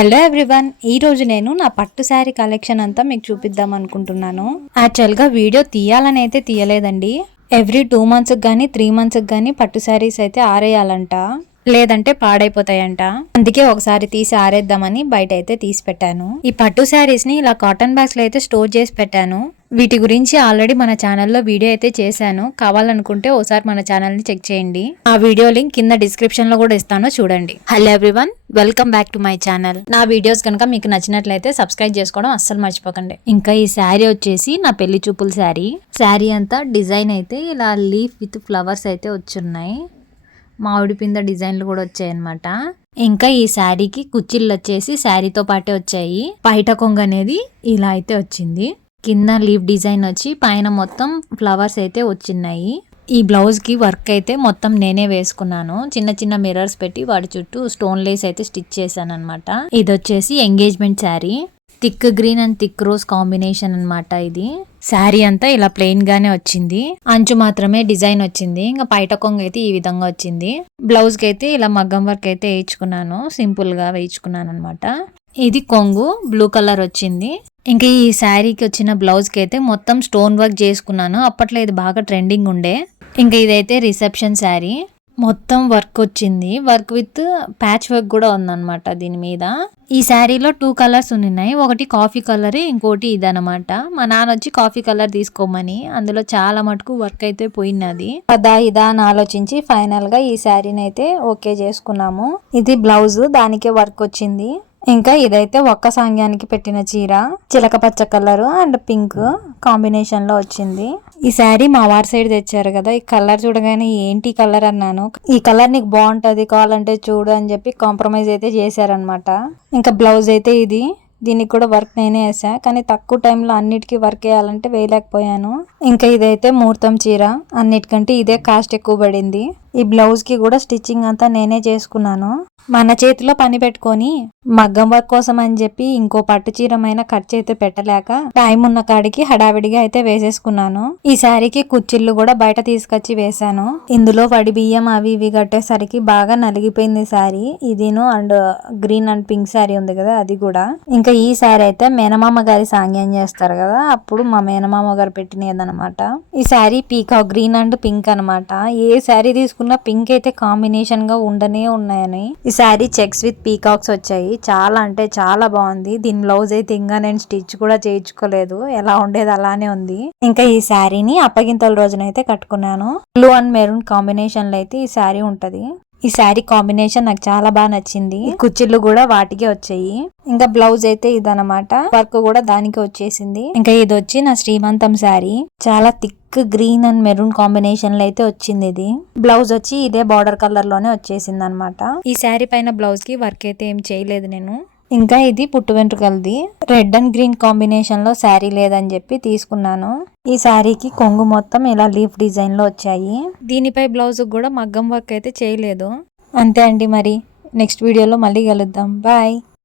Hello everyone, ఈ రోజు నేను నా పట్టు శారీ కలెక్షన్ అంతా మీకు చూపిద్దాం అనుకుంటున్నాను. యాక్చువల్గా వీడియో తీయాలని అయితే తీయలేదండి. ఎవ్రీ 2 months కానీ 3 months కానీ పట్టు శారీస్ అయితే ఆరేయాలంట, లేదంటే పాడైపోతాయంట. అందుకే ఒకసారి తీసి ఆరేద్దామని బయట అయితే తీసి పెట్టాను. ఈ పట్టు శారీస్ ని ఇలా కాటన్ బ్యాగ్స్ లో అయితే స్టోర్ చేసి పెట్టాను. వీటి గురించి ఆల్రెడీ మన ఛానల్లో వీడియో అయితే చేశాను. కావాలనుకుంటే ఒకసారి మన ఛానల్ ని చెక్ చేయండి. ఆ వీడియో లింక్ కింద డిస్క్రిప్షన్ లో కూడా ఇస్తాను, చూడండి. Hello everyone, welcome back to my channel. నా వీడియోస్ కనుక మీకు నచ్చినట్లయితే సబ్స్క్రైబ్ చేసుకోవడం అస్సలు మర్చిపోకండి. ఇంకా ఈ శారీ వచ్చేసి నా పెళ్లి చూపుల శారీ. శారీ అంతా డిజైన్ అయితే ఇలా లీఫ్ విత్ ఫ్లవర్స్ అయితే వచ్చున్నాయి. మామిడి పింద డిజైన్లు కూడా వచ్చాయి అనమాట. ఇంకా ఈ శారీకి కుచ్చిళ్ళు వచ్చేసి శారీతో పాటే వచ్చాయి. పైట కొంగు అనేది ఇలా అయితే వచ్చింది. కింద లీఫ్ డిజైన్ వచ్చి పైన మొత్తం ఫ్లవర్స్ అయితే వచ్చినాయి. ఈ బ్లౌజ్ కి వర్క్ అయితే మొత్తం నేనే వేసుకున్నాను. చిన్న చిన్న మిర్రర్స్ పెట్టి వాటి చుట్టూ స్టోన్ లేస్ అయితే స్టిచ్ చేశాను అనమాట. ఇది వచ్చేసి engagement sari. Thick green and thick rose combination అనమాట. ఇది శారీ అంతా ఇలా ప్లెయిన్ గానే వచ్చింది. అంచు మాత్రమే డిజైన్ వచ్చింది. ఇంకా పైట కొంగు అయితే ఈ విధంగా వచ్చింది. బ్లౌజ్ కి అయితే ఇలా మగ్గం వర్క్ అయితే వేయించుకున్నాను, సింపుల్ గా వేయించుకున్నాను అనమాట. ఇది కొంగు బ్లూ కలర్ వచ్చింది. ఇంకా ఈ శారీకి వచ్చిన బ్లౌజ్ కి అయితే మొత్తం స్టోన్ వర్క్ చేసుకున్నాను. అప్పట్లో ఇది బాగా ట్రెండింగ్ ఉండే. ఇంకా ఇదైతే రిసెప్షన్ శారీ. మొత్తం వర్క్ వచ్చింది. వర్క్ విత్ ప్యాచ్ వర్క్ కూడా ఉందన్నమాట దీని మీద. ఈ శారీలో 2 కలర్స్ ఉన్నాయి. ఒకటి కాఫీ కలర్, ఇంకోటి ఇదనమాట. మా నాన్న వచ్చి కాఫీ కలర్ తీసుకోమని, అందులో చాలా మటుకు వర్క్ అయితే పోయినది. అదా ఇదా అని ఆలోచించి ఫైనల్ గా ఈ శారీని అయితే ఓకే చేసుకున్నాము. ఇది బ్లౌజ్, దానికే వర్క్ వచ్చింది. ఇంకా ఇదైతే ఒక్క సాంగ్యానికి పెట్టిన చీర, చిలక పచ్చ కలర్ అండ్ పింక్ కాంబినేషన్ లో వచ్చింది. ఈ శారీ మా వారి సైడ్ తెచ్చారు కదా. ఈ కలర్ చూడగానే ఏంటి కలర్ అన్నాను. ఈ కలర్ నీకు బాగుంటది, కావాలంటే చూడు అని చెప్పి కాంప్రమైజ్ అయితే చేశారనమాట. ఇంకా బ్లౌజ్ అయితే ఇది. దీనికి కూడా వర్క్ నేనే వేసా, కానీ తక్కువ టైంలో అన్నిటికీ వర్క్ వేయాలంటే వేయలేకపోయాను. ఇంకా ఇదైతే ముహూర్తం చీర. అన్నిటికంటే ఇదే కాస్ట్ ఎక్కువ పడింది. ఈ బ్లౌజ్ కి కూడా స్టిచ్చింగ్ అంతా నేనే చేసుకున్నాను. మన చేతిలో పని పెట్టుకొని మగ్గం వర్క్ కోసం అని చెప్పి ఇంకో పట్టు చీరమైన ఖర్చు అయితే పెట్టలేక టైం ఉన్న కాడికి హడావిడిగా అయితే వేసేసుకున్నాను. ఈ శారీకి కుచ్చిళ్ళు కూడా బయట తీసుకొచ్చి వేసాను. ఇందులో వడి బియ్యం అవి ఇవి కట్టేసరికి బాగా నలిగిపోయింది శారీ. ఇదిను and green and pink sari ఉంది కదా, అది కూడా. ఇంకా ఈ శారీ అయితే మేనమామ గారి సాంగ్యం చేస్తారు కదా, అప్పుడు మా మేనమామ గారు పెట్టినదనమాట. ఈ sari peacock green and pink అనమాట. ఏ శారీ తీసుకున్నా పింక్ అయితే కాంబినేషన్ గా ఉండనే ఉన్నాయని. ఈ శారీ చెక్స్ విత్ పీకాక్స్ వచ్చాయి. చాలా అంటే చాలా బాగుంది. దీని బ్లౌజ్ అయితే ఇంకా నేను స్టిచ్ కూడా చేయించుకోలేదు, ఎలా ఉండేది అలానే ఉంది. ఇంకా ఈ శారీని అప్పగింతల రోజునైతే కట్టుకున్నాను. బ్లూ అండ్ మెరూన్ కాంబినేషన్ లో అయితే ఈ శారీ ఉంటది. ఈ శారీ కాంబినేషన్ నాకు చాలా బాగా నచ్చింది. కుచ్చిళ్ళు కూడా వాటికే వచ్చాయి. ఇంకా బ్లౌజ్ అయితే ఇదనమాట. వర్క్ కూడా దానికి వచ్చేసింది. ఇంకా ఇది వచ్చి నా శ్రీమంతం శారీ. చాలా thick green and maroon combination లో అయితే వచ్చింది. ఇది బ్లౌజ్ వచ్చి ఇదే బార్డర్ కలర్ లోనే వచ్చేసింది అనమాట. ఈ శారీ పైన బ్లౌజ్ కి వర్క్ అయితే ఏం చేయలేదు నేను. ఇంకా ఇది పుట్టు వెంట్రుకలది. రెడ్ అండ్ గ్రీన్ కాంబినేషన్ లో శారీ లేదని చెప్పి తీసుకున్నాను. ఈ శారీకి కొంగు మొత్తం ఇలా లీఫ్ డిజైన్ లో వచ్చాయి. దీనిపై బ్లౌజ్ కూడా మగ్గం వర్క్ అయితే చేయలేదు. అంతే అండి. మరి నెక్స్ట్ వీడియోలో మళ్ళీ కలుద్దాం. బాయ్.